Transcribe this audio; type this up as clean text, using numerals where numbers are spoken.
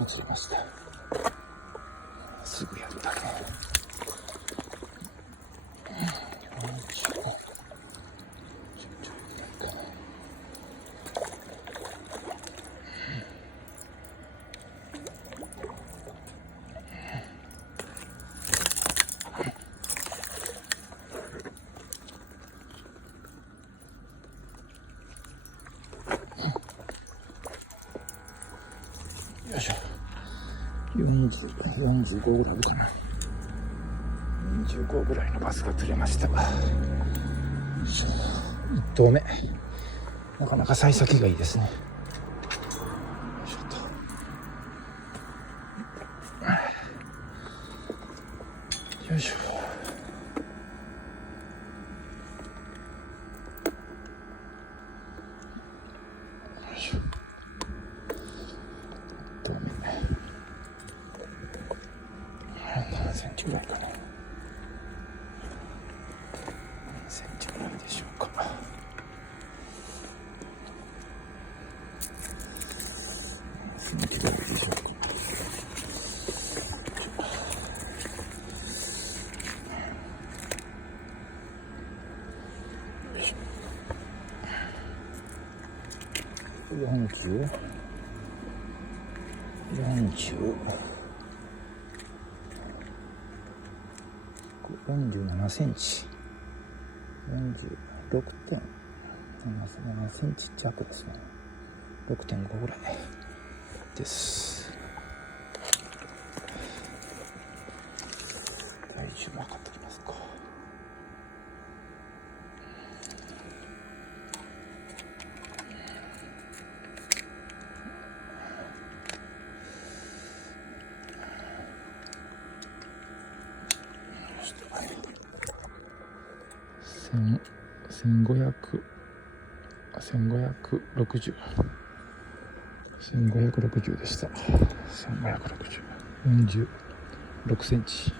映りました。すぐやったね。よいしょ。45ぐらいかな。45ぐらいのバスが釣れました。よいしょ。1投目。なかなか幸先がいいですね。よいしょと。よいしょ。7センチぐらいかな。何センチぐらいでしょうか。何センチぐらいでしょうか。47センチ、46.7センチ弱ですね。6.5 ぐらいです。体重も測ってきますか。1560でした。1560、46センチ。